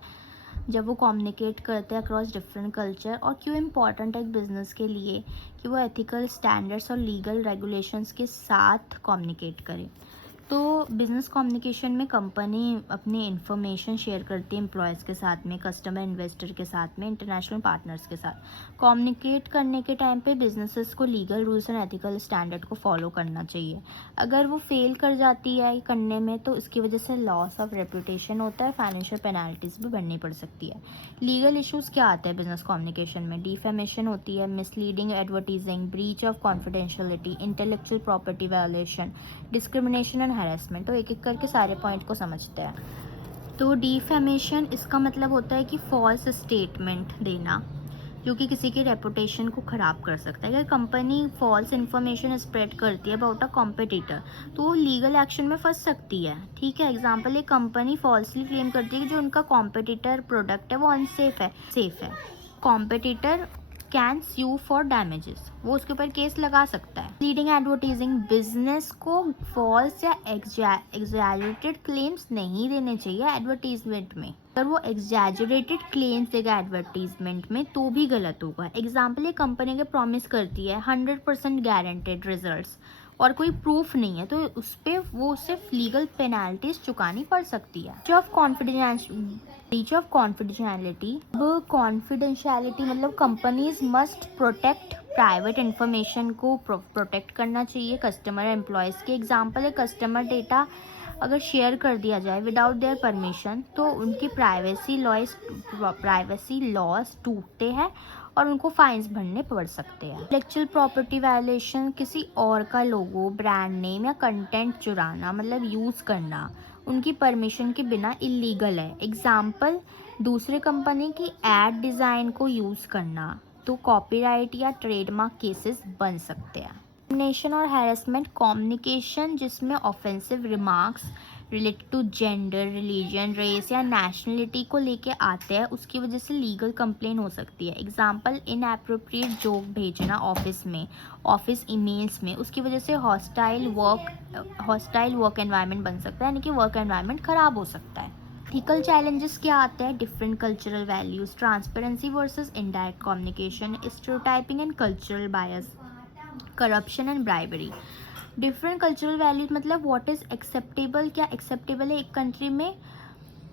जब वो कम्युनिकेट करते हैं अक्रॉस डिफरेंट कल्चर, और क्यों इम्पॉर्टेंट है एक बिज़नेस के लिए कि वो एथिकल स्टैंडर्ड्स और लीगल रेगुलेशंस के साथ कम्युनिकेट करे। तो बिज़नेस कम्युनिकेशन में कंपनी अपनी इन्फॉर्मेशन शेयर करती है एम्प्लॉयज़ के साथ में, कस्टमर, इन्वेस्टर के साथ में, इंटरनेशनल पार्टनर्स के साथ। कम्युनिकेट करने के टाइम पे बिजनेसेस को legal rules and ethical standard को फॉलो करना चाहिए। अगर वो फेल कर जाती है करने में तो इसकी वजह से लॉस ऑफ रेपुटेशन होता है, फाइनेंशियल पेनल्टीज भी भरनी पड़ सकती है। लीगल इश्यूज़ क्या आते हैं बिजनेस कम्युनिकेशन में? डिफेमेशन होती है, misleading advertising, breach of confidentiality, intellectual property violation, discrimination and harassment. तो एक एक करके सारे पॉइंट को समझते हैं। तो डिफेमेशन, इसका मतलब होता है कि फॉल्स स्टेटमेंट देना, जो कि किसी की रेपुटेशन को ख़राब कर सकता है। अगर कंपनी फॉल्स इन्फॉर्मेशन स्प्रेड करती है अबाउट अ कॉम्पिटिटर तो वो लीगल एक्शन में फंस सकती है। ठीक है, एग्जाम्पल, एक कंपनी फॉल्सली क्लेम करती है कि जो उनका कॉम्पिटिटर प्रोडक्ट है वो अनसेफ है, सेफ है। Competitor can sue for damages, वो उसके ऊपर केस लगा सकता है। लीडिंग एडवर्टाइजिंग, बिजनेस को फॉल्स या एग्जैजरेटेड क्लेम्स नहीं देने चाहिए एडवर्टीजमेंट में। अगर वो एग्जैजरेटेड क्लेम्स देगा एडवर्टीजमेंट में तो भी गलत होगा। एग्जाम्पल, ये कंपनी के प्रॉमिस करती है 100% गारंटेड रिजल्ट्स और कोई प्रूफ नहीं है तो उस पर वो सिर्फ लीगल पेनाल्टीज चुकानी पड़ सकती है। ब्रीच ऑफ कॉन्फिडेंशियलिटी, अब कॉन्फिडेंशियलिटी मतलब companies must protect private information को प्रोटेक्ट करना चाहिए कस्टमर एम्प्लॉयज़ के। एग्जाम्पल है, कस्टमर डेटा अगर शेयर कर दिया जाए विदाउट देयर परमिशन तो उनकी प्राइवेसी लॉज टूटते हैं और उनको फाइन्स भरने पड़ सकते हैं। इंटेलेक्चुअल प्रॉपर्टी वायलेशन, किसी और का लोगो, ब्रांड नेम या कंटेंट चुराना मतलब यूज़ करना उनकी परमिशन के बिना इलीगल है। एग्जाम्पल, दूसरे कंपनी की एड डिज़ाइन को यूज़ करना तो कॉपीराइट या ट्रेडमार्क केसेस बन सकते हैं। डिस्क्रिमिनेशन और हैरेसमेंट, कम्युनिकेशन जिसमें offensive remarks related to gender, religion, race या नेशनलिटी को लेके आते हैं उसकी वजह से लीगल कंप्लेन हो सकती है। एग्जाम्पल, इनएप्रोप्रिएट जोक भेजना ऑफिस में, ऑफिस ईमेल्स में, उसकी वजह से हॉस्टाइल वर्क एनवायरनमेंट बन सकता है, यानी कि वर्क एनवायरनमेंट ख़राब हो सकता है। एथिकल चैलेंजेस क्या आते हैं? Different cultural values, transparency versus indirect communication, stereotyping and cultural bias, corruption and bribery. Different cultural values मतलब व्हाट इज़ एक्सेप्टेबल, क्या एक्सेप्टेबल है एक कंट्री में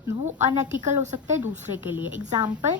वो अनएथिकल हो सकता है दूसरे के लिए। एग्जाम्पल,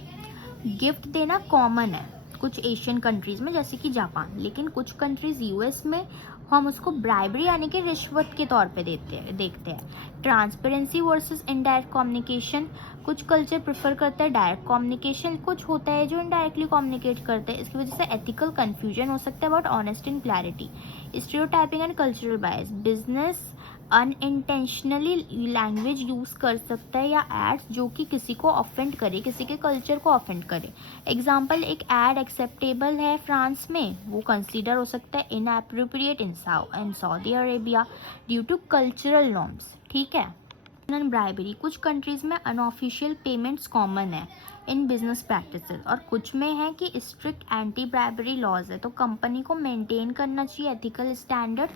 गिफ्ट देना कॉमन है कुछ एशियन कंट्रीज़ में जैसे कि जापान, लेकिन कुछ कंट्रीज़ यूएस में हम उसको ब्राइबरी यानी कि रिश्वत के तौर पे देखते हैं। ट्रांसपेरेंसी वर्सेस इनडायरेक्ट कम्युनिकेशन, कुछ कल्चर प्रेफर करता है डायरेक्ट कम्युनिकेशन, कुछ होता है जो इनडायरेक्टली कम्युनिकेट करते हैं। इसकी वजह से एथिकल कन्फ्यूजन हो सकता है about honesty and clarity. Stereotyping and cultural bias, business unintentionally language use कर सकता है या एड्स जो कि किसी को ऑफेंड करे, किसी के कल्चर को ऑफेंड करे। एग्जाम्पल, एक एड एक्सेप्टेबल है फ्रांस में, वो कंसीडर हो सकता है inappropriate in Saudi Arabia due to cultural norms. ठीक है। ब्राइबरी, कुछ कंट्रीज़ में अनऑफिशियल पेमेंट्स कॉमन है इन बिजनेस प्रैक्टिसेस और कुछ में है कि स्ट्रिक्ट एंटी ब्राइबरी लॉज है, तो कंपनी को मेंटेन करना चाहिए ethical standard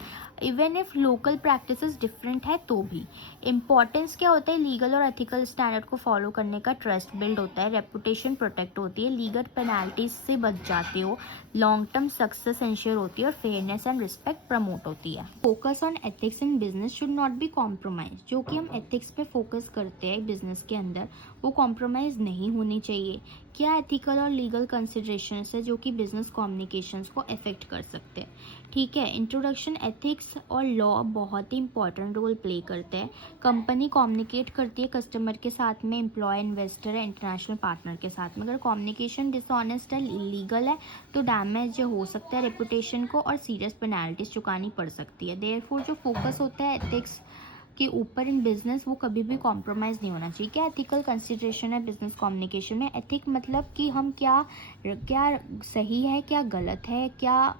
even if local practices different है तो भी। इंपॉर्टेंस क्या होता है? लीगल और एथिकल स्टैंडर्ड को फॉलो करने का ट्रस्ट बिल्ड होता है, रेपुटेशन प्रोटेक्ट होती है, लीगल पेनाल्टीज से बच जाते हो, लॉन्ग टर्म सक्सेस इंश्योर होती है और फेयरनेस एंड रिस्पेक्ट प्रमोट होती है। Focus on ethics in business should not be compromise, जो कि हम एथिक्स पे फोकस करते हैं बिजनेस के अंदर वो कॉम्प्रोमाइज़ नहीं होनी चाहिए। क्या एथिकल और लीगल कंसिडरेशंस है जो कि बिजनेस कम्युनिकेशंस को अफेक्ट कर सकते हैं। ठीक है। इंट्रोडक्शन, एथिक्स और लॉ बहुत ही इंपॉर्टेंट रोल प्ले करते हैं। कंपनी कम्युनिकेट करती है कस्टमर के साथ में, एम्प्लॉय, इन्वेस्टर है, इंटरनेशनल पार्टनर के साथ में। अगर कम्युनिकेशन डिसऑनेस्ट है, इलीगल है तो डैमेज हो सकता है रेपुटेशन को और सीरियस पेनल्टीज चुकानी पड़ सकती है। देयरफॉर जो फोकस होता है एथिक्स के ऊपर इन बिजनेस वो कभी भी कॉम्प्रोमाइज़ नहीं होना चाहिए। क्या एथिकल कंसिडरेशन है बिजनेस कम्युनिकेशन में? एथिक मतलब कि हम क्या सही है, क्या गलत है, क्या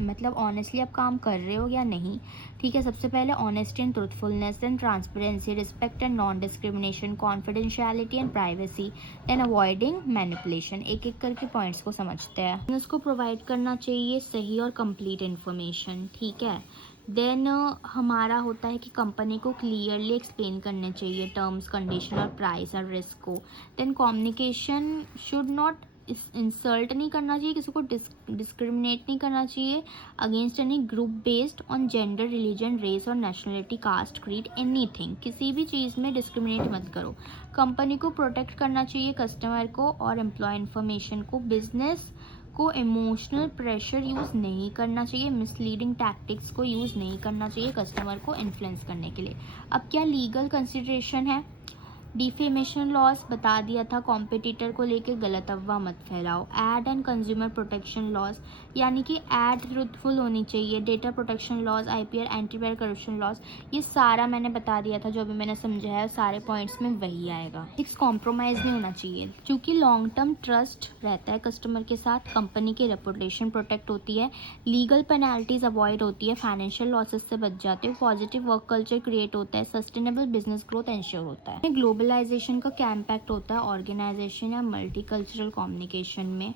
मतलब ऑनेस्टली आप काम कर रहे हो या नहीं। ठीक है। सबसे पहले honesty and truthfulness, then transparency, respect and non discrimination, confidentiality and privacy, then avoiding manipulation. एक एक करके पॉइंट्स को समझते हैं। बिजनेस को प्रोवाइड करना चाहिए सही और कंप्लीट इन्फॉर्मेशन। ठीक है। देन हमारा होता है कि कंपनी को क्लियरली एक्सप्लेन करने चाहिए टर्म्स, कंडीशन और प्राइस और रिस्क को। Then communication should not insult नहीं करना चाहिए, किसी को डिस्क्रिमिनेट नहीं करना चाहिए against any group based on gender, religion, race और नेशनलिटी, कास्ट, क्रीड, एनीथिंग। किसी भी चीज़ में डिस्क्रिमिनेट मत करो। कंपनी को प्रोटेक्ट करना चाहिए कस्टमर को और एम्प्लॉय इन्फॉर्मेशन को। बिजनेस को इमोशनल प्रेशर यूज़ नहीं करना चाहिए, मिसलीडिंग टैक्टिक्स को यूज़ नहीं करना चाहिए कस्टमर को इन्फ्लुएंस करने के लिए। अब क्या लीगल कंसिडरेशन है? डिफेमेशन लॉस बता दिया था, कॉम्पिटिटर को लेकर गलत अफवाह मत फैलाओ। Ad and consumer protection laws, यानी कि एड ट्रूथफुल होनी चाहिए। Data protection laws, IPR, anti wire corruption laws, ये सारा मैंने बता दिया था, जो अभी मैंने समझाया है सारे पॉइंट्स में वही आएगा। सिक्स, कॉम्प्रोमाइज़ नहीं होना चाहिए, क्योंकि लॉन्ग टर्म ट्रस्ट रहता है कस्टमर के साथ, कंपनी की रेपुटेशन प्रोटेक्ट होती है, लीगल पेनल्टीज अवॉइड होती है, फाइनेंशियल लॉसेस से बच जाते हो, पॉजिटिव वर्क कल्चर क्रिएट होता है, सस्टेनेबल बिजनेस ग्रोथ इंश्योर होता है। ग्लोबलाइजेशन का क्या इम्पैक्ट होता है ऑर्गेनाइजेशन या मल्टीकल्चरल कम्युनिकेशन में,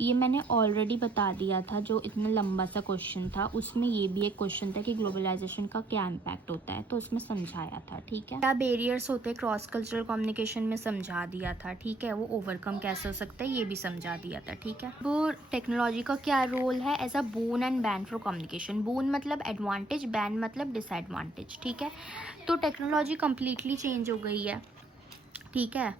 ये मैंने ऑलरेडी बता दिया था, जो इतना लंबा सा क्वेश्चन था उसमें ये भी एक क्वेश्चन था कि ग्लोबलाइजेशन का क्या इम्पैक्ट होता है, तो उसमें समझाया था। ठीक है, क्या बैरियर्स होते हैं क्रॉस कल्चरल कम्युनिकेशन में, समझा दिया था। ठीक है, वो ओवरकम कैसे हो सकता है ये भी समझा दिया था। ठीक है, वो टेक्नोलॉजी का क्या रोल है as a boon and bane for communication. Boon मतलब एडवांटेज, बैन मतलब डिसएडवांटेज। ठीक है, तो टेक्नोलॉजी कम्प्लीटली चेंज हो गई है। ठीक है,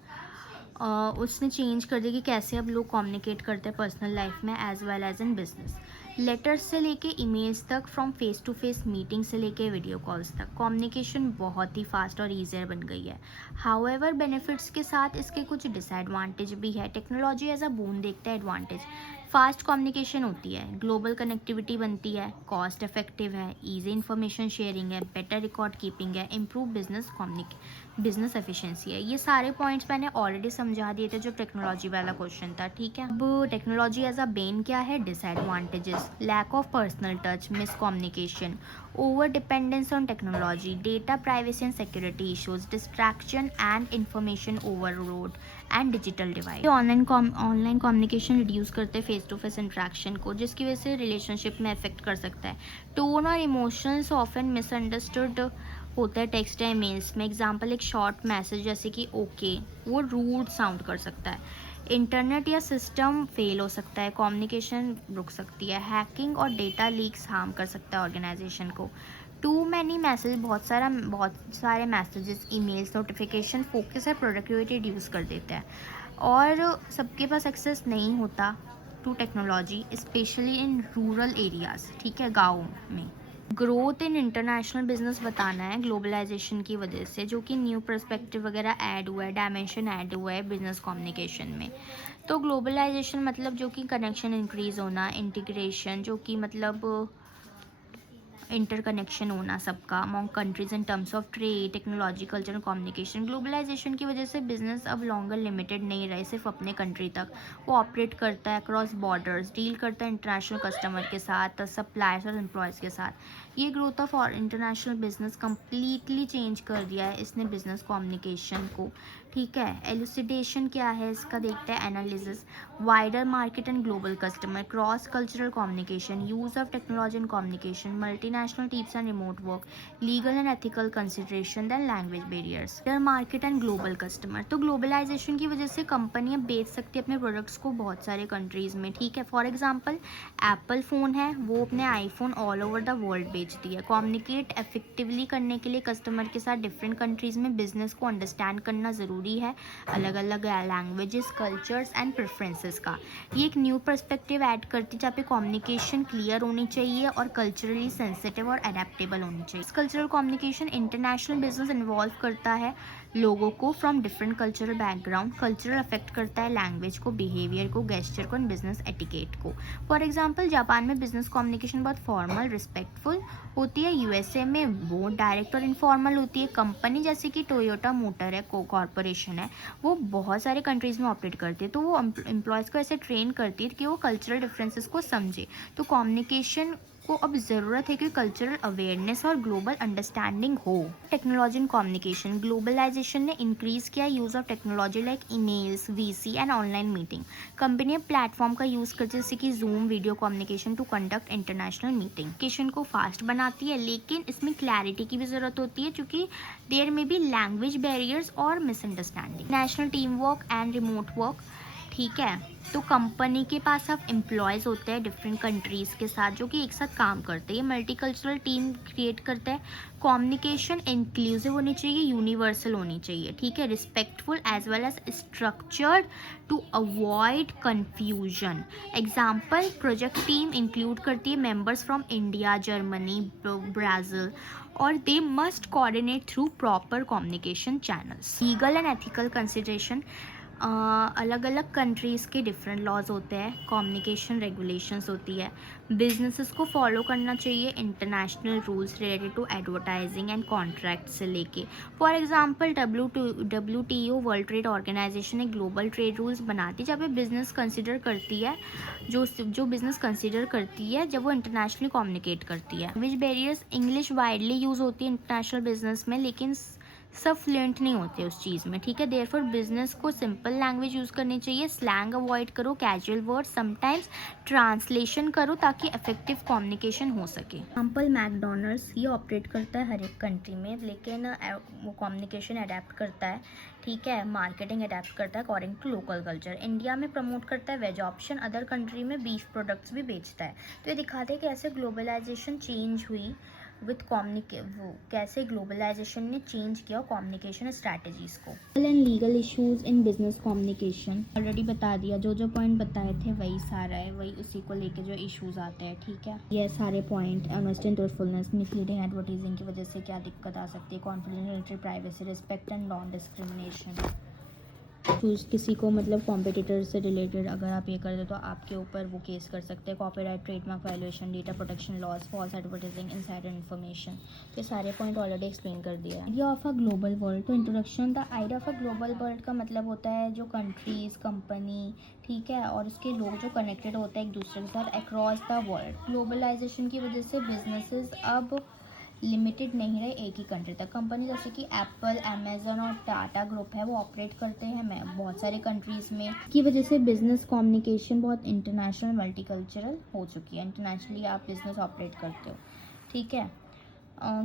उसने चेंज कर दिया कि कैसे अब लोग कम्युनिकेट करते हैं पर्सनल लाइफ में as well as in business. Letters से लेके ईमेल्स तक, from face to face meeting से लेके वीडियो कॉल्स तक, कम्युनिकेशन बहुत ही फास्ट और ईजियर बन गई है। हाउएवर बेनिफिट्स के साथ इसके कुछ डिसएडवांटेज भी है। टेक्नोलॉजी एज अ बोन देखते हैं एडवांटेज, फास्ट कम्युनिकेशन होती है, ग्लोबल कनेक्टिविटी बनती है, कॉस्ट इफेक्टिव है, ईजी इन्फॉर्मेशन शेयरिंग है, बेटर रिकॉर्ड कीपिंग है, इम्प्रूव बिजनेस एफिशिएंसी है। ये सारे पॉइंट्स मैंने ऑलरेडी समझा दिए थे जो टेक्नोलॉजी वाला क्वेश्चन था। ठीक है, अब टेक्नोलॉजी एज अ बेन क्या है, disadvantages, lack of personal touch, miscommunication, over dependence on technology, data privacy and security issues, distraction and information overload and digital divide. Online communication reduce करते हैं face to face interaction को, जिसकी वजह से relationship में affect कर सकता है। टोन और इमोशंस ऑफन मिसअंडरस्टूड होता है टेक्स्ट या ईमेल्स में। एग्जाम्पल, एक शॉर्ट मैसेज जैसे कि ओके, वो रूड साउंड कर सकता है। इंटरनेट या सिस्टम फेल हो सकता है, कम्युनिकेशन रुक सकती है। हैकिंग और डेटा लीक्स हार्म कर सकता है ऑर्गेनाइजेशन को। टू मैनी मैसेज, बहुत सारे मैसेजेस, ईमेल्स, नोटिफिकेशन फोकस है प्रोडक्टिविटी रिड्यूस कर देते हैं। और सबके पास एक्सेस नहीं होता to technology, specially in rural areas. ठीक है, गाँव में। ग्रोथ इन इंटरनेशनल बिजनेस बताना है ग्लोबलाइजेशन की वजह से, जो कि न्यू पर्सपेक्टिव वगैरह ऐड हुआ है, डायमेंशन ऐड हुआ है बिजनेस कम्युनिकेशन में। तो ग्लोबलाइजेशन मतलब जो कि कनेक्शन इंक्रीज होना, इंटीग्रेशन जो कि मतलब इंटरकनेक्शन होना सबका among countries in terms of trade, technology, culture, communication. Globalization की वजह से बिजनेस अब लॉन्गर लिमिटेड नहीं रहे सिर्फ अपने कंट्री तक, वो ऑपरेट करता है अक्रॉस बॉर्डर्स, डील करता है इंटरनेशनल कस्टमर के साथ, सप्लायर्स और एम्प्लॉयज़ के साथ। ये growth of international business completely change कर दिया है इसने बिजनेस कम्युनिकेशन को। ठीक है, एलुसिडेशन क्या है इसका देखते हैं, analysis, wider market and global customer, cross cultural communication, use of technology in communication, multinational teams and remote work, legal and ethical consideration, then language barriers. Wider market and global customer, तो globalization की वजह से कंपनियां बेच सकती है अपने products को बहुत सारे कंट्रीज़ में। ठीक है, फॉर एग्जाम्पल एप्पल फ़ोन है, वो अपने iPhone all over the world बेचती है। कम्युनिकेट इफेक्टिवली करने के लिए कस्टमर के साथ डिफरेंट कंट्रीज़ में बिजनेस को अंडरस्टैंड करना ज़रूरी है, अलग अलग लैंग्वेजेस, कल्चर्स एंड प्रेफरेंसेस का। ये एक न्यू पर्सपेक्टिव ऐड करती है जहाँ पे कम्युनिकेशन क्लियर होनी चाहिए और कल्चरली सेंसिटिव और अडेप्टेबल होनी चाहिए। Cultural communication international business involve करता है लोगों को from different cultural background, cultural affect करता है लैंग्वेज को, बिहेवियर को, गेस्चर को, बिजनेस एटिकेट को। फॉर एग्जांपल, जापान में बिजनेस कम्युनिकेशन बहुत फॉर्मल, रिस्पेक्टफुल होती है, यूएसए में वो डायरेक्ट और इनफॉर्मल होती है। कंपनी जैसे कि टोयोटा मोटर है, कॉरपोरेशन है, वो बहुत सारे कंट्रीज़ में ऑपरेट करती है, तो वो एम्प्लॉयज़ को ऐसे ट्रेन करती है कि वो कल्चरल डिफरेंसेस को समझे। तो कम्युनिकेशन को अब ज़रूरत है कि कल्चरल अवेयरनेस और ग्लोबल अंडरस्टैंडिंग हो। टेक्नोलॉजी एंड कम्युनिकेशन, ग्लोबलाइजेशन ने इंक्रीज़ किया use of technology like emails, VC and online meeting. कंपनियां प्लेटफॉर्म का यूज़ करती है जैसे कि Zoom video communication to conduct international meeting. Communication को फास्ट बनाती है, लेकिन इसमें क्लैरिटी की भी ज़रूरत होती है क्योंकि देयर में भी लैंग्वेज बैरियर्स और misunderstanding. National team work and remote work, ठीक है। तो कंपनी के पास अब एम्प्लॉयज़ होते हैं डिफरेंट कंट्रीज़ के साथ जो कि एक साथ काम करते हैं, ये मल्टीकल्चरल टीम क्रिएट करता है। कम्युनिकेशन इंक्लूसिव होनी चाहिए, यूनिवर्सल होनी चाहिए, ठीक है, respectful as well as structured to avoid confusion. Example, project team include करती है members from India, Germany, Brazil, और they must coordinate through proper communication channels. Legal and ethical consideration, अलग अलग कंट्रीज़ के डिफरेंट लॉज होते हैं, communication regulations होती है, बिजनेसेस को फॉलो करना चाहिए international rules related to advertising and contract से लेके। For example WTO world trade organization एक ग्लोबल ट्रेड रूल्स बनाती है जब ये बिज़नेस कंसिडर करती है, जो बिज़नेस कंसिडर करती है जब वो इंटरनेशनली कम्युनिकेट करती है। Language barriers, English widely use होती है इंटरनेशनल बिजनेस में लेकिन सब फ्लुएंट नहीं होते उस चीज़ में, ठीक है। देयरफॉर बिजनेस को सिंपल लैंग्वेज यूज़ करनी चाहिए, स्लैंग अवॉइड करो, कैजुअल वर्ड, समटाइम्स ट्रांसलेशन करो ताकि इफेक्टिव कम्युनिकेशन हो सके। एग्जाम्पल, मैकडोनल्ड्स, ये ऑपरेट करता है हर एक कंट्री में लेकिन वो कम्युनिकेशन अडेप्ट करता है, ठीक है, मार्केटिंग अडेप्ट करता है according to local culture. India में प्रमोट करता है वेज ऑप्शन, अदर कंट्री में बीफ प्रोडक्ट्स भी बेचता है। तो ये दिखाते हैं कि ऐसे ग्लोबलाइजेशन चेंज हुई विथ वो कैसे ग्लोबलाइजेशन ने चेंज किया कम्युनिकेशन स्ट्रैटेजीज को। And legal issues in business communication already बता दिया, जो पॉइंट बताए थे वही सारा है, वही उसी को लेके जो इश्यूज आते हैं, ठीक है। ये सारे point, honesty and truthfulness, misleading advertising की वजह से क्या दिक्कत आ सकती है, confidentiality, privacy, respect and non discrimination. Choose किसी को मतलब कॉम्पिटिटर से रिलेटेड अगर आप ये कर दे तो आपके ऊपर वो केस कर सकते हैं, copyright, trademark violation, data protection laws, false advertising, insider information. ये सारे पॉइंट ऑलरेडी एक्सप्लेन कर दिया है। Idea of a global world, तो introduction, the idea of a global world का मतलब होता है जो कंट्रीज़, कंपनी, ठीक है, और उसके लोग जो कनेक्टेड होते हैं एक दूसरे के साथ अक्रॉस द वर्ल्ड। ग्लोबलाइजेशन की वजह से बिजनेसेस अब लिमिटेड नहीं रहे एक ही कंट्री तक। कंपनी जैसे कि एप्पल, अमेजन और टाटा ग्रुप है वो ऑपरेट करते हैं बहुत सारे कंट्रीज़ में, की वजह से बिजनेस कम्युनिकेशन बहुत इंटरनेशनल मल्टीकल्चरल हो चुकी है। इंटरनेशनली आप बिजनेस ऑपरेट करते हो, ठीक है।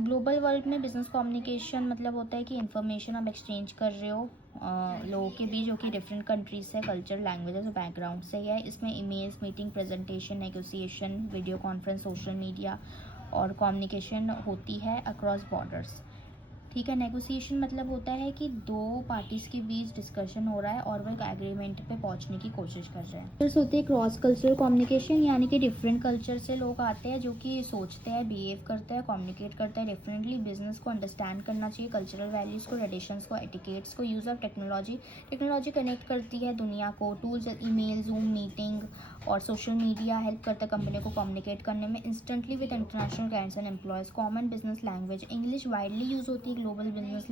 ग्लोबल वर्ल्ड में बिजनेस कम्युनिकेशन मतलब होता है कि इंफॉर्मेशन आप एक्सचेंज कर रहे हो लोगों के बीच जो कि डिफरेंट कंट्रीज से, कल्चर, लैंग्वेजेस और बैकग्राउंड से है। इसमें emails, meeting, presentation, negotiation, video conference, social media और कम्युनिकेशन होती है अक्रॉस बॉर्डर्स, ठीक है। नेगोशिएशन मतलब होता है कि दो पार्टीज के बीच डिस्कशन हो रहा है और वो एक एग्रीमेंट पे पहुंचने की कोशिश कर रहे हैं। फिर होते हैं क्रॉस कल्चरल कम्युनिकेशन, यानी कि डिफरेंट कल्चर से लोग आते हैं जो कि सोचते हैं, बिहेव करते हैं, कम्युनिकेट करते हैं डिफरेंटली। बिजनेस को अंडरस्टैंड करना चाहिए कल्चरल वैल्यूज़ को, ट्रेडिशंस को, एटिकेट्स को। यूज़ ऑफ टेक्नोलॉजी कनेक्ट करती है दुनिया को, टूल्स, ईमेल, जूम मीटिंग और सोशल मीडिया हेल्प करता है कंपनी को कम्युनिकेट करने में instantly with international clients and employees. Common business language, English widely use होती है global business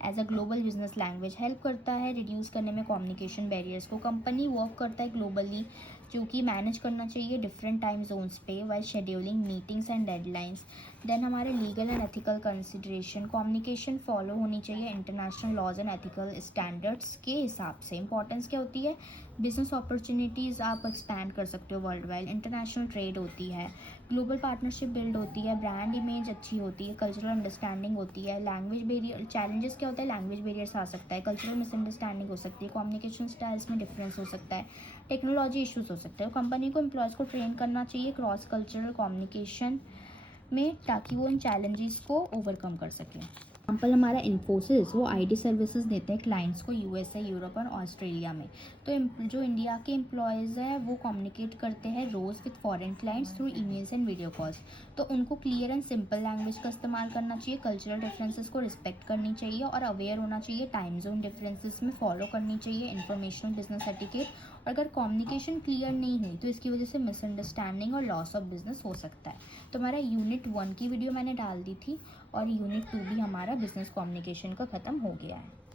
as a global business language, help करता है रिड्यूस करने में कम्युनिकेशन बैरियर्स को। कंपनी वर्क करता है ग्लोबली जो कि मैनेज करना चाहिए डिफरेंट टाइम जोन्स पे while scheduling meetings and deadlines. Then हमारे legal and ethical consideration, communication follow होनी चाहिए international laws and ethical standards के हिसाब से। इंपॉर्टेंस क्या होती है, बिजनेस अपॉर्चुनिटीज़ आप एक्सपैंड कर सकते हो वर्ल्ड वाइड, इंटरनेशनल ट्रेड होती है, ग्लोबल पार्टनरशिप बिल्ड होती है, ब्रांड इमेज अच्छी होती है, कल्चरल अंडरस्टैंडिंग होती है। लैंग्वेज बैरियर, चैलेंजेस क्या होता है, लैंग्वेज बैरियर्स आ सकता है, कल्चरल मिसअंडरस्टैंडिंग हो सकती है, कम्युनिकेशन स्टाइल्स में डिफरेंस हो सकता है, टेक्नोलॉजी इश्यूज हो सकते हैं। कंपनी को एम्प्लॉयज़ को ट्रेन करना चाहिए क्रॉस कल्चरल कम्युनिकेशन में ताकि वो इन चैलेंजेस को ओवरकम कर सकें। एग्जाम्पल हमारा इन्फोसिस, वो आईटी सर्विसेज देते हैं क्लाइंट्स को यूएसए, यूरोप और ऑस्ट्रेलिया में। तो जो इंडिया के एम्प्लॉयज़ हैं वो कम्युनिकेट करते हैं रोज़ with foreign clients through emails and video calls. तो उनको क्लियर एंड सिंपल लैंग्वेज का इस्तेमाल करना चाहिए, कल्चरल डिफरेंसेस को रिस्पेक्ट करनी चाहिए और अवेयर होना चाहिए, टाइम जोन डिफरेंसेस में फॉलो करनी चाहिए इन्फॉर्मेशनल बिजनेस एटिकेट। और अगर कम्युनिकेशन क्लियर नहीं हुई तो इसकी वजह से मिसअंडरस्टैंडिंग और लॉस ऑफ बिजनेस हो सकता है। तो हमारा यूनिट 1 की वीडियो मैंने डाल दी थी और यूनिट 2 भी हमारा बिजनेस कम्युनिकेशन का ख़त्म हो गया है।